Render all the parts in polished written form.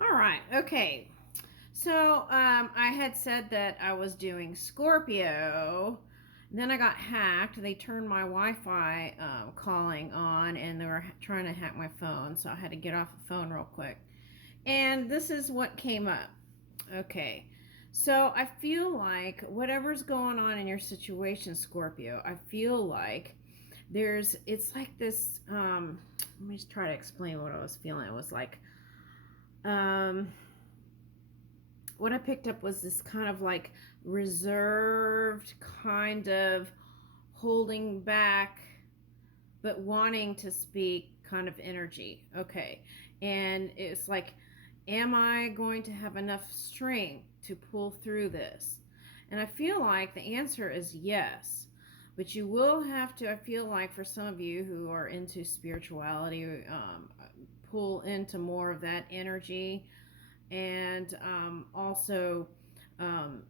All right. Okay. So I had said that I was doing Scorpio. Then I got hacked. They turned my Wi-Fi calling on, and they were trying to hack my phone. So I had to get off the phone real quick. And this is what came up. Okay. So I feel like whatever's going on in your situation, Scorpio, I feel like it's like this. Let me just try to explain what I was feeling. It was like, um, what I picked up was this kind of like reserved, kind of holding back, but wanting to speak kind of energy. Okay. And it's like, am I going to have enough strength to pull through this? And I feel like the answer is yes. But you will have to, I feel like for some of you who are into spirituality, pull into more of that energy. And also, um,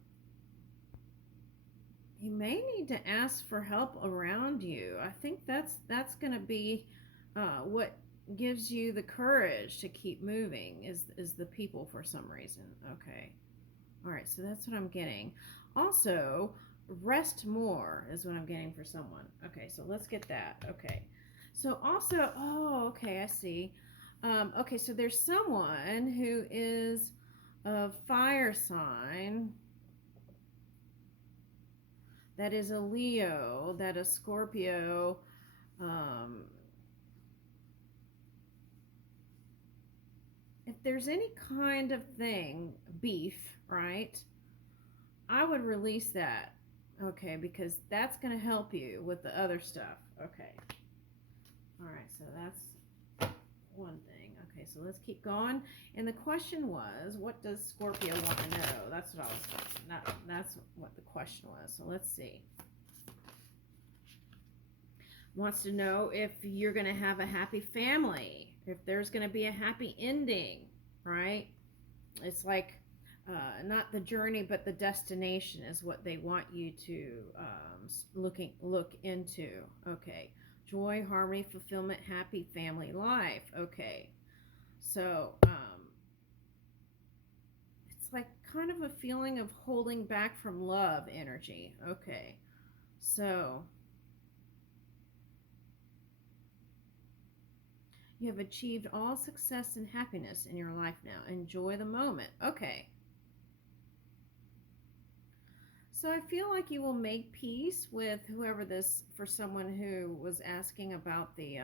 you may need to ask for help around you. I think that's going to be what gives you the courage to keep moving is the people for some reason. Okay. All right, so that's what I'm getting. Also, rest more is what I'm getting for someone. Okay, so let's get that. Okay. So also, oh, okay, I see. Okay, so there's someone who is a fire sign that is a Leo, that is Scorpio. Um, if there's any kind of thing, beef, right? I would release that, okay, because that's going to help you with the other stuff. Okay. All right, so that's one thing. Okay, so let's keep going. And the question was, what does Scorpio want to know? That's what I was, that's what the question was. So let's see. Wants to know if you're going to have a happy family, if there's going to be a happy ending, right? It's like not the journey, but the destination is what they want you to look into. Okay, joy, harmony, fulfillment, happy family life. Okay, so it's like kind of a feeling of holding back from love energy. Okay, so you have achieved all success and happiness in your life now. Enjoy the moment. Okay. So I feel like you will make peace with whoever this, for someone who was asking about the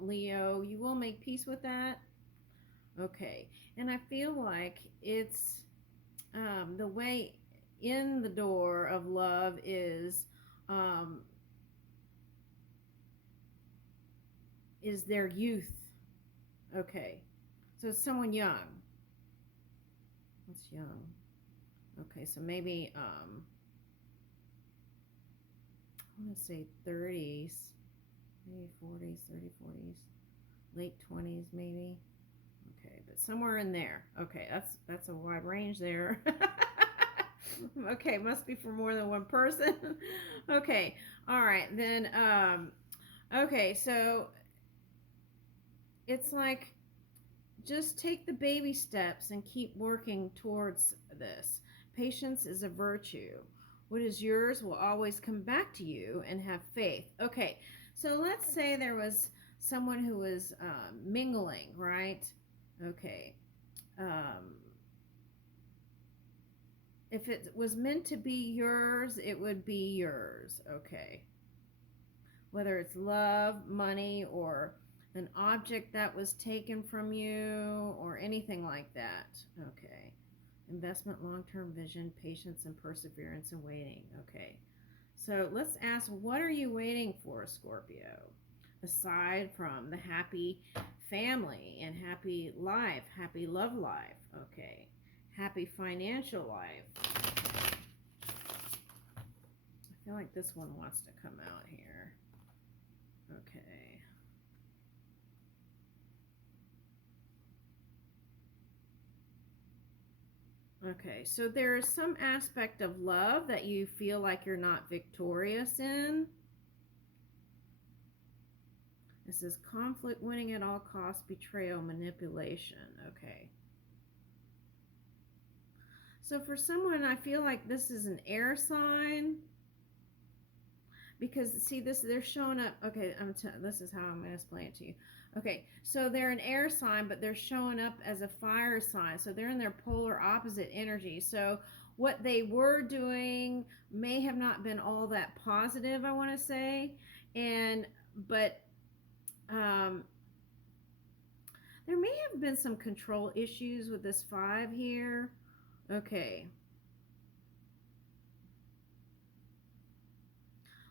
Leo, you will make peace with that. Okay. And I feel like it's the way in the door of love um, is their youth. Okay. So it's someone young. What's young? Okay. So maybe I want to say 30s, maybe 40s, 30, 40s, late 20s, maybe. Okay, but somewhere in there. Okay, that's a wide range there. Okay, must be for more than one person. Okay, all right, then okay, so it's like just take the baby steps and keep working towards this. Patience is a virtue. What is yours will always come back to you, and have faith. Okay, so let's say there was someone who was mingling, right? Okay. Um, if it was meant to be yours, it would be yours. Okay. Whether it's love, money, or an object that was taken from you, or anything like that. Okay. Investment, long term vision, patience, and perseverance, and waiting. Okay. So let's ask, what are you waiting for, Scorpio? Aside from the happy family and happy life, happy love life. Okay. Happy financial life. I feel like this one wants to come out here. Okay. Okay, so there is some aspect of love that you feel like you're not victorious in. This is conflict, winning at all costs, betrayal, manipulation. Okay. So for someone, I feel like this is an air sign, because see this, they're showing up. Okay, this is how I'm going to explain it to you. Okay, so they're an air sign, but they're showing up as a fire sign, so they're in their polar opposite energy. So what they were doing may have not been all that positive, I want to say. And but um there may have been some control issues with this 5 here. Okay,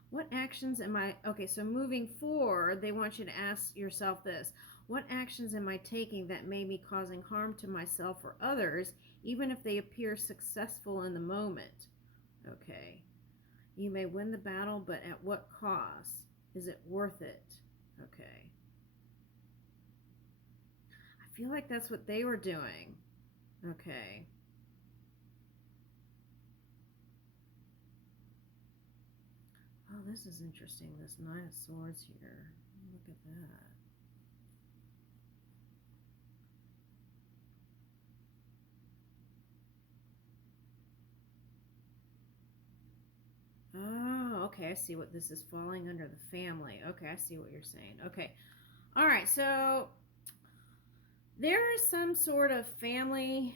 what actions am I, okay, so moving forward, they want you to ask yourself this: what actions am I taking that may be causing harm to myself or others, even if they appear successful in the moment? Okay. You may win the battle, but at what cost? Is it worth it? Okay. I feel like that's what they were doing. Okay. Oh, this is interesting. This Nine of Swords here. Look at that. Oh, okay. I see what this is falling under, the family. Okay, I see what you're saying. Okay. All right. So there is some sort of family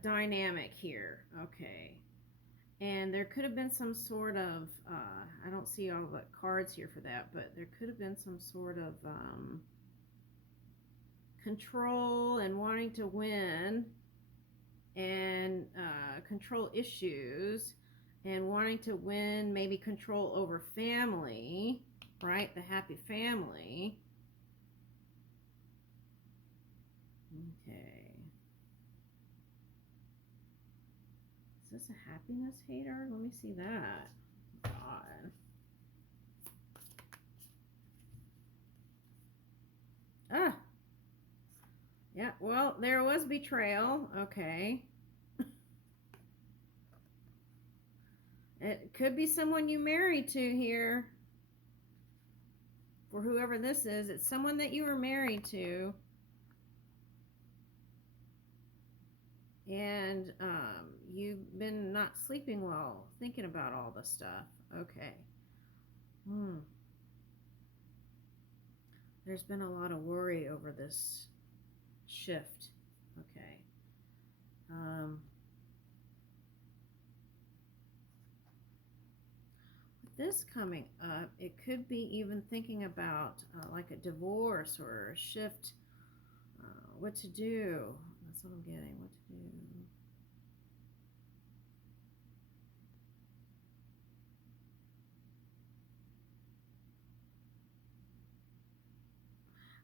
dynamic here. Okay. And there could have been some sort of, I don't see all the cards here for that, but there could have been some sort of control and wanting to win, and control issues and wanting to win, maybe control over family, right? The happy family. Okay. Is this a happiness hater? Let me see that. God. Ah. Yeah, well, there was betrayal. Okay. It could be someone you married to here. For whoever this is, it's someone that you were married to. And you've been not sleeping well, thinking about all the stuff. Okay. There's been a lot of worry over this shift. Okay. With this coming up, it could be even thinking about like a divorce or a shift. What to do. That's what I'm getting. What to do.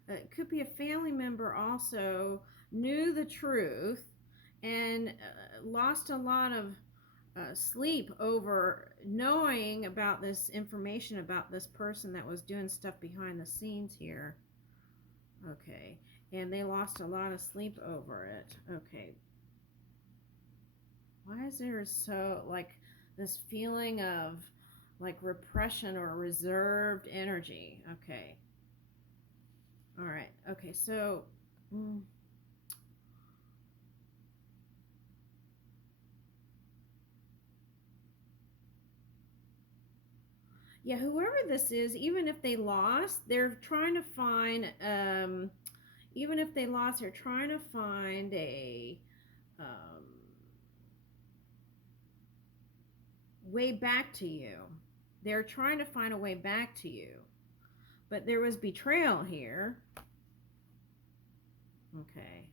It could be a family member also knew the truth and lost a lot of sleep over knowing about this information about this person that was doing stuff behind the scenes here. Okay. And they lost a lot of sleep over it. Okay. Why is there so, like, this feeling of, like, repression or reserved energy? Okay. All right. Okay. So, yeah, whoever this is, even if they lost, they're trying to find, even if they lost, they're trying to find a way back to you. They're trying to find a way back to you. But there was betrayal here. Okay.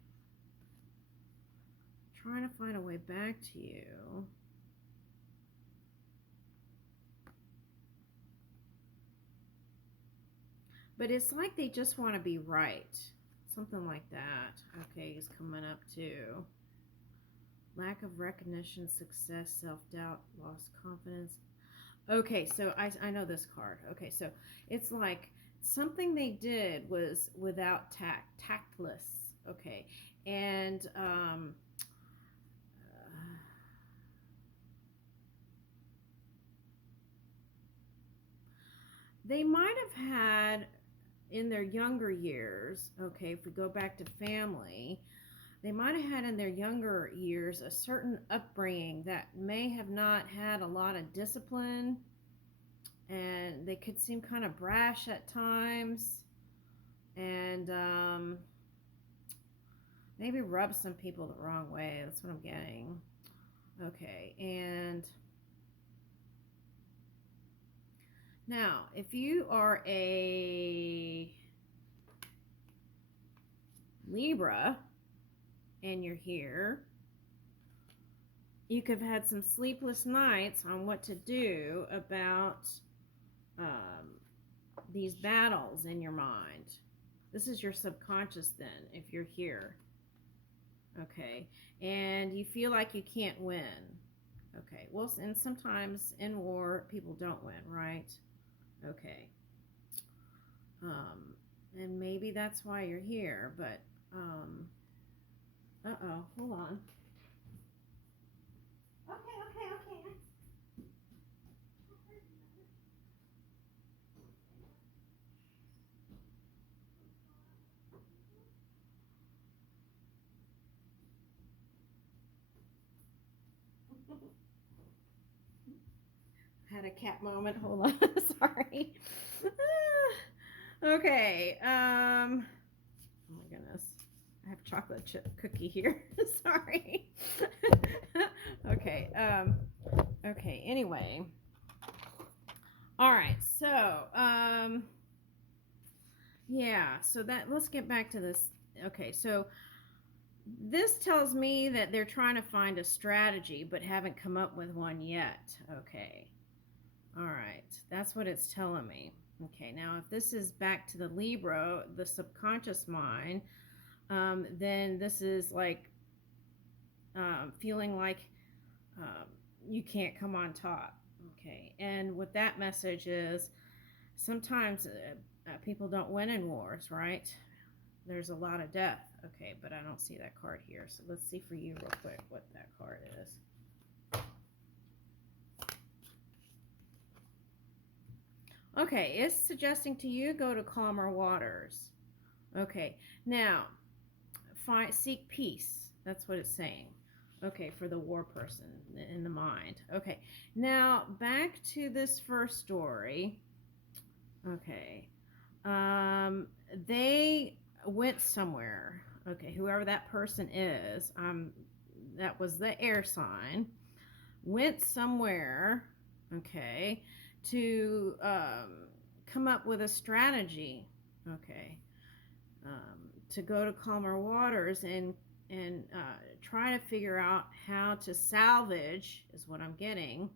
Trying to find a way back to you. But it's like they just want to be right. Something like that. Okay, is coming up too. Lack of recognition, success, self-doubt, lost confidence. Okay, so I know this card. Okay, so it's like something they did was without tactless. Okay, and they might have had in their younger years. Okay, if we go back to family, they might have had in their younger years a certain upbringing that may have not had a lot of discipline, and they could seem kind of brash at times, and maybe rub some people the wrong way. That's what I'm getting. Okay, and now if you are a Libra and you're here, you could have had some sleepless nights on what to do about these battles in your mind. This is your subconscious then, if you're here. Okay, and you feel like you can't win. Okay, well, and sometimes in war, people don't win, right? Okay. And maybe that's why you're here, but, uh-oh, hold on. Okay. Had a cat moment. Hold on. Sorry. Okay. Oh my goodness. I have chocolate chip cookie here. Sorry. Okay. Okay. Anyway. All right. So, yeah. So let's get back to this. Okay. So this tells me that they're trying to find a strategy, but haven't come up with one yet. Okay. All right, that's what it's telling me. Okay, now if this is back to the Libra, the subconscious mind, then this is like feeling like you can't come on top. Okay, and what that message is, sometimes people don't win in wars, right? There's a lot of death. Okay, but I don't see that card here. So let's see for you real quick what that card is. Okay, it's suggesting to you go to calmer waters. Okay, now seek peace. That's what it's saying. Okay, for the war person in the mind. Okay, now back to this first story. Okay, they went somewhere. Okay, whoever that person is, that was the air sign, went somewhere. Okay, to come up with a strategy, okay, to go to calmer waters and try to figure out how to salvage, is what I'm getting,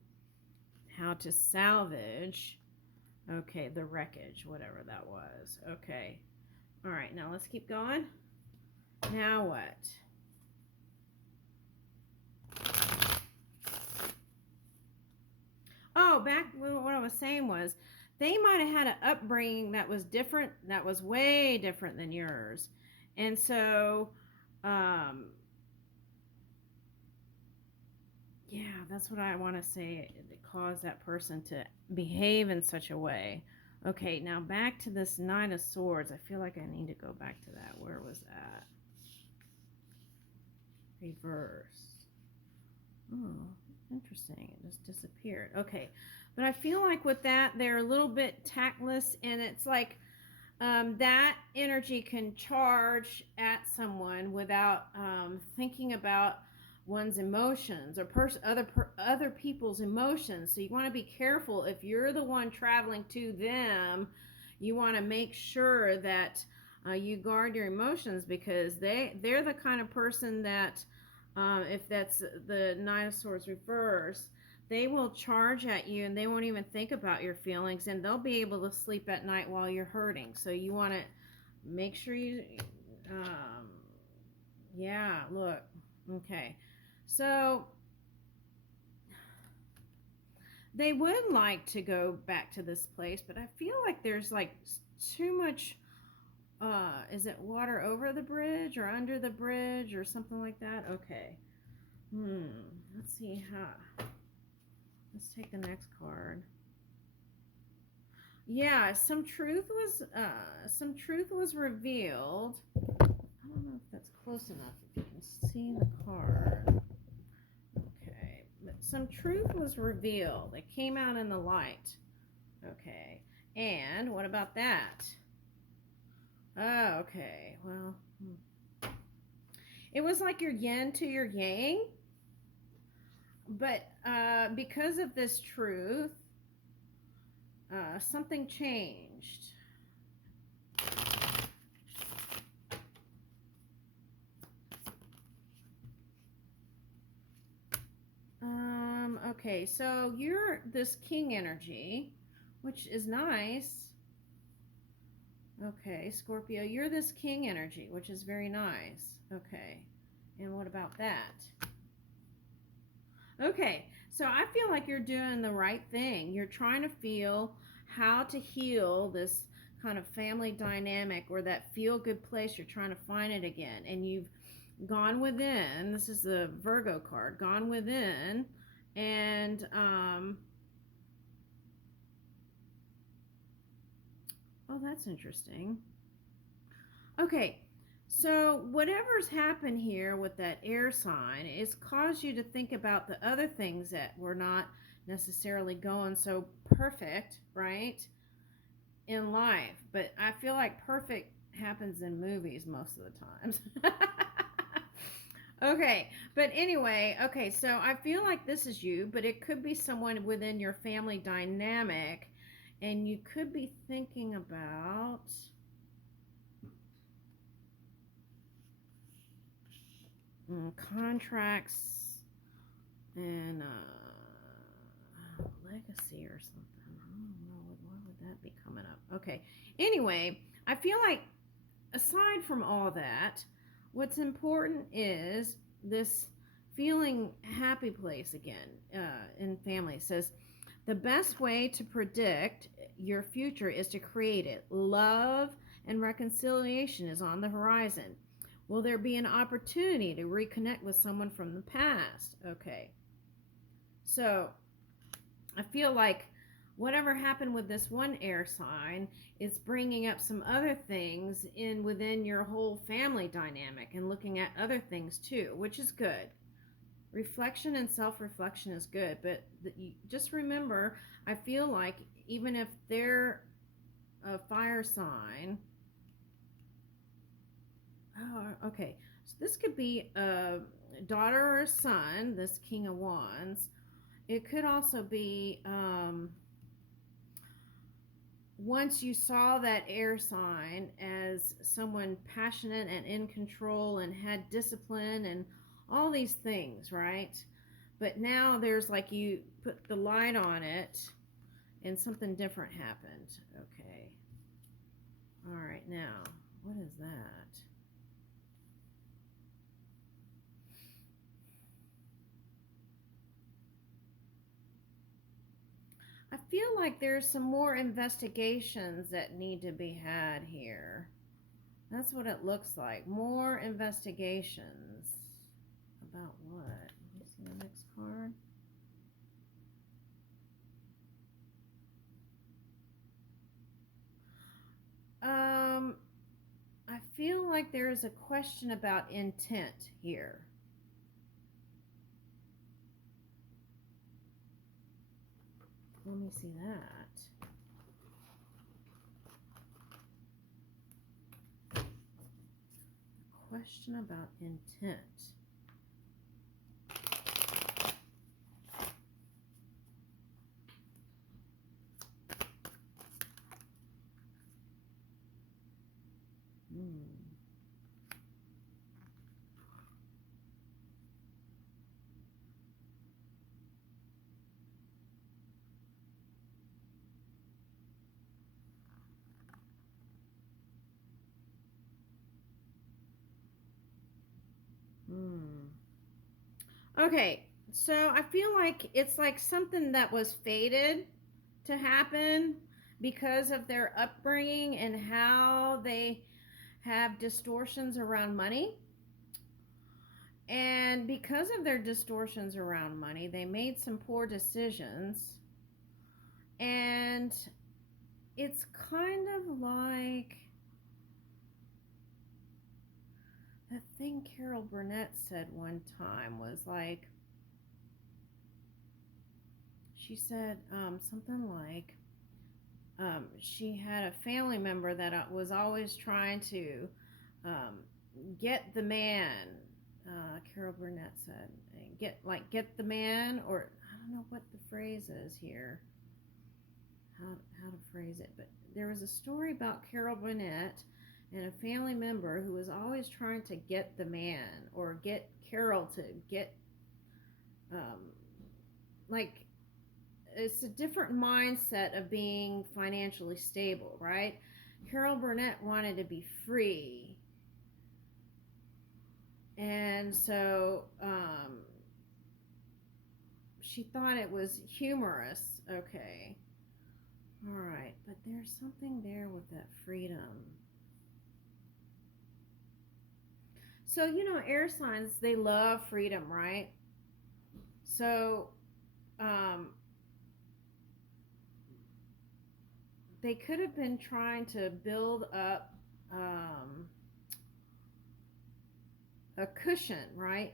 how to salvage, okay, the wreckage, whatever that was. Okay, all right, now let's keep going. Now what? Oh, back when what I was saying was they might have had an upbringing that was different, that was way different than yours. And so, yeah, that's what I want to say. It caused that person to behave in such a way. Okay, now back to this Nine of Swords. I feel like I need to go back to that. Where was that? Reverse. Oh, interesting. It just disappeared. Okay, but I feel like with that, they're a little bit tactless, and it's like that energy can charge at someone without thinking about one's emotions or other people's emotions. So you want to be careful if you're the one traveling to them. You want to make sure that you guard your emotions, because they're the kind of person that if that's the Nine of Swords reverse, they will charge at you and they won't even think about your feelings, and they'll be able to sleep at night while you're hurting. So you want to make sure you, yeah, look, okay. So they would like to go back to this place, but I feel like there's like too much, is it water over the bridge or under the bridge or something like that? Okay. Let's see how. Let's take the next card. Yeah, some truth was revealed. I don't know if that's close enough, if you can Let's see the card. Okay. Some truth was revealed. It came out in the light. Okay. And what about that? Oh, okay. Well, it was like your yin to your yang. But because of this truth, something changed. Okay, so you're this king energy, which is nice. Okay, Scorpio, you're this king energy, which is very nice. Okay, and what about that? Okay, so I feel like you're doing the right thing. You're trying to feel how to heal this kind of family dynamic or that feel good place. You're trying to find it again. And you've gone within. This is the Virgo card. Gone within. And, oh, that's interesting. Okay, so whatever's happened here with that air sign is caused you to think about the other things that were not necessarily going so perfect, right, in life. But I feel like perfect happens in movies most of the times. Okay, but anyway, okay, so I feel like this is you, but it could be someone within your family dynamic, and you could be thinking about contracts and legacy or something. I don't know. Why would that be coming up? Okay. Anyway, I feel like aside from all that, what's important is this feeling happy place again in family. It says the best way to predict your future is to create it. Love and reconciliation is on the horizon. Will there be an opportunity to reconnect with someone from the past? Okay. So I feel like whatever happened with this one air sign is bringing up some other things in within your whole family dynamic and looking at other things too, which is good. Reflection and self-reflection is good, but just remember, I feel like even if they're a fire sign, oh, okay, so this could be a daughter or a son, this King of Wands. It could also be once you saw that air sign as someone passionate and in control and had discipline and all these things, right? But now there's like you put the light on it and something different happened. Okay. All right, now, what is that? I feel like there's some more investigations that need to be had here. That's what it looks like. More investigations. About what? Let me see the next card. I feel like there is a question about intent here. Let me see that. Question about intent. Okay, so I feel like it's like something that was fated to happen because of their upbringing and how they have distortions around money. And because of their distortions around money, they made some poor decisions. And it's kind of like the thing Carol Burnett said one time was like, she said something like, she had a family member that was always trying to um, get the man. Carol Burnett said, get the man, or I don't know what the phrase is here, how to phrase it, but there was a story about Carol Burnett and a family member who was always trying to get the man, or get Carol to get, um, like, it's a different mindset of being financially stable, right? Carol Burnett wanted to be free. And so she thought it was humorous. Okay. All right. But there's something there with that freedom. So, air signs, they love freedom, right? So, they could have been trying to build up a cushion, right?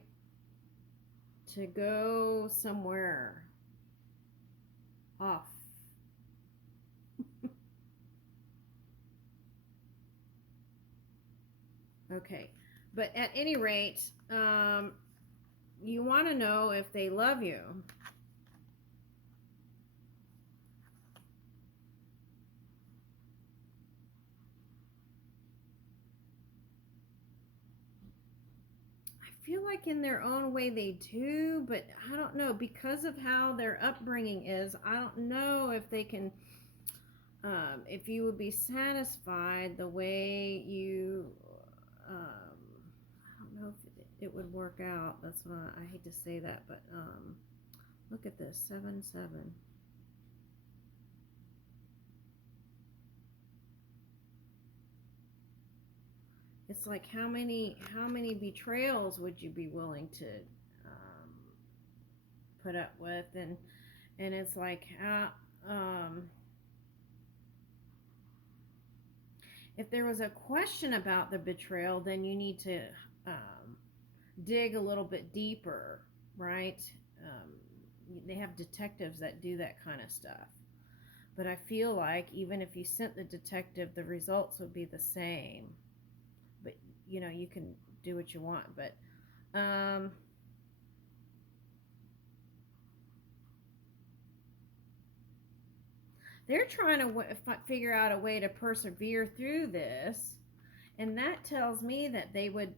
To go somewhere off. Okay. But at any rate, you want to know if they love you. I feel like in their own way they do, but I don't know, because of how their upbringing is. I don't know if they can, if you would be satisfied the way you, I don't know if it would work out. That's not, I hate to say that, but look at this, 7-7. It's like, how many betrayals would you be willing to put up with, and it's like, how, if there was a question about the betrayal, then you need to dig a little bit deeper, right? They have detectives that do that kind of stuff. But I feel like even if you sent the detective, the results would be the same. But, you can do what you want. But they're trying to figure out a way to persevere through this. And that tells me that they would,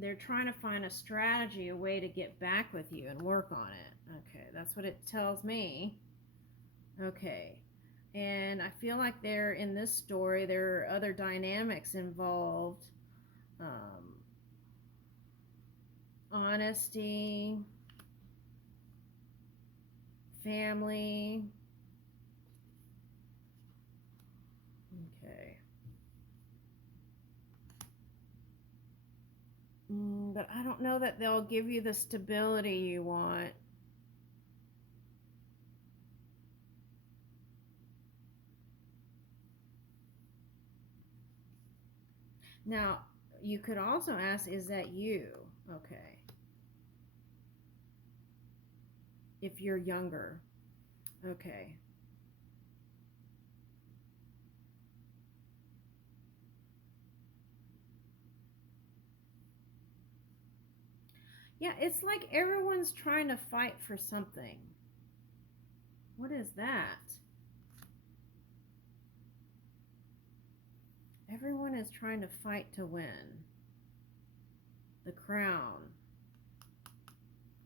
they're trying to find a strategy, a way to get back with you and work on it. Okay, that's what it tells me. Okay. And I feel like in this story, there are other dynamics involved. Honesty, family. Okay. But I don't know that they'll give you the stability you want. Now, you could also ask, is that you? Okay. If you're younger. Okay. Yeah, it's like everyone's trying to fight for something. What is that? Everyone is trying to fight to win. The crown.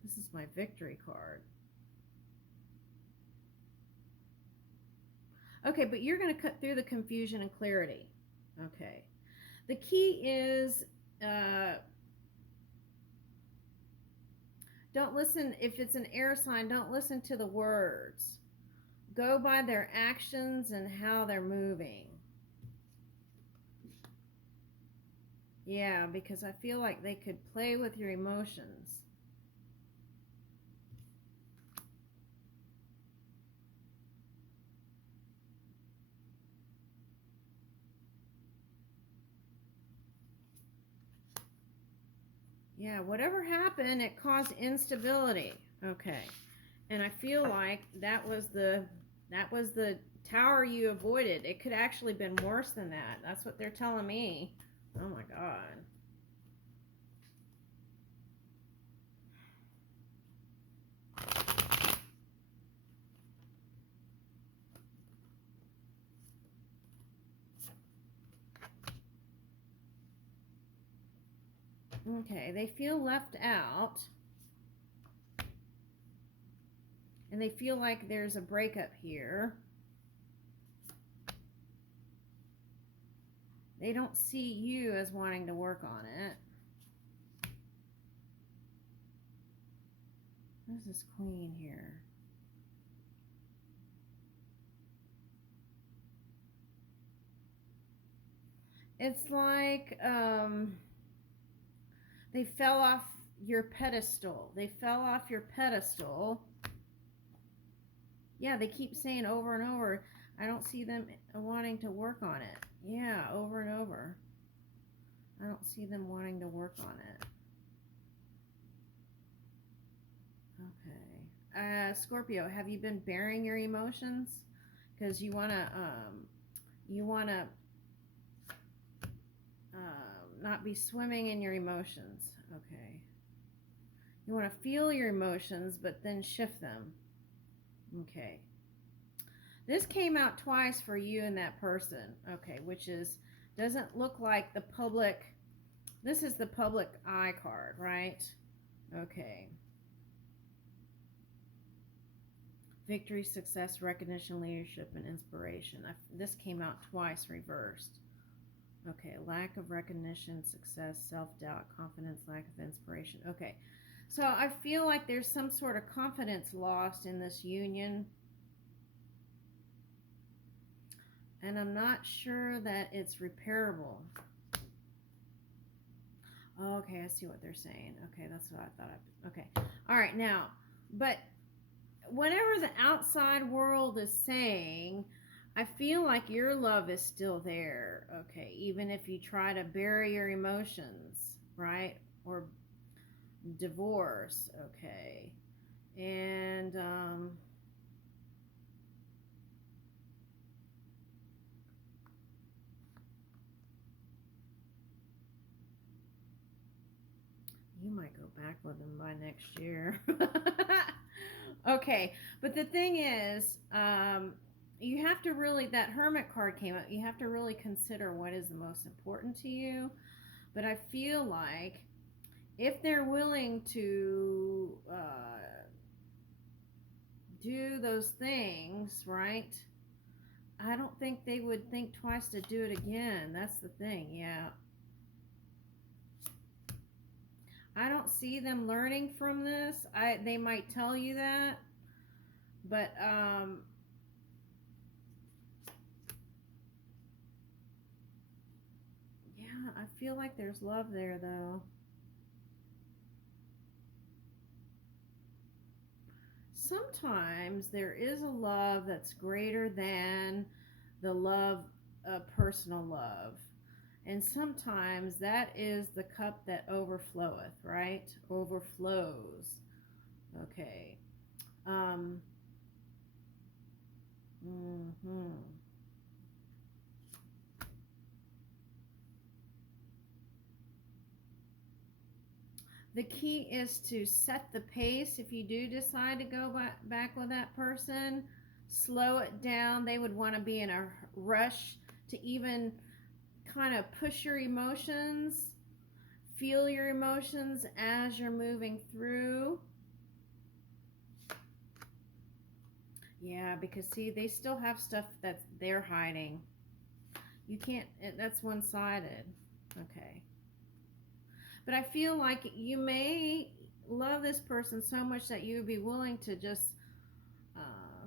This is my victory card. Okay, but you're going to cut through the confusion and clarity. Okay. The key is, don't listen, if it's an air sign, don't listen to the words. Go by their actions and how they're moving. Yeah, because I feel like they could play with your emotions. Yeah, whatever happened, it caused instability. Okay. And I feel like that was the tower you avoided. It could actually been worse than that. That's what they're telling me. Oh my god. Okay, they feel left out and they feel like there's a breakup here. They don't see you as wanting to work on it. Who's this queen here? It's like they fell off your pedestal. They fell off your pedestal. Yeah, they keep saying over and over, I don't see them wanting to work on it. Yeah, over and over. I don't see them wanting to work on it. Okay. Scorpio, have you been burying your emotions? Because you wanna not be swimming in your emotions. Okay. You want to feel your emotions, but then shift them. Okay. This came out twice for you and that person. Okay, which is doesn't look like the public. This is the public eye card, right? Okay. Victory, success, recognition, leadership, and inspiration. This came out twice reversed. Okay, lack of recognition, success, self-doubt, confidence, lack of inspiration. Okay, so I feel like there's some sort of confidence lost in this union. And I'm not sure that it's repairable. Oh, okay, I see what they're saying. Okay, that's what I thought. Okay, all right, now, but whatever the outside world is saying, I feel like your love is still there. Okay, even if you try to bury your emotions, right? Or divorce. Okay, and you might go back with them by next year. Okay, but the thing is, you have to really, that Hermit card came out, you have to really consider what is the most important to you. But I feel like if they're willing to do those things, right? I don't think they would think twice to do it again. That's the thing, yeah. I don't see them learning from this. They might tell you that, but yeah, I feel like there's love there though. Sometimes there is a love that's greater than the love of personal love. And sometimes that is the cup that overfloweth, right? Overflows. Okay. Um, mhm. The key is to set the pace. If you do decide to go back with that person, slow it down. They would want to be in a rush to even kind of push your emotions, feel your emotions as you're moving through. Yeah, because see, they still have stuff that they're hiding. You can't, that's one sided. Okay. But I feel like you may love this person so much that you would be willing to just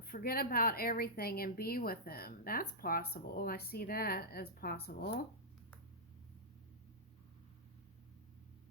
forget about everything and be with them. That's possible. I see that as possible.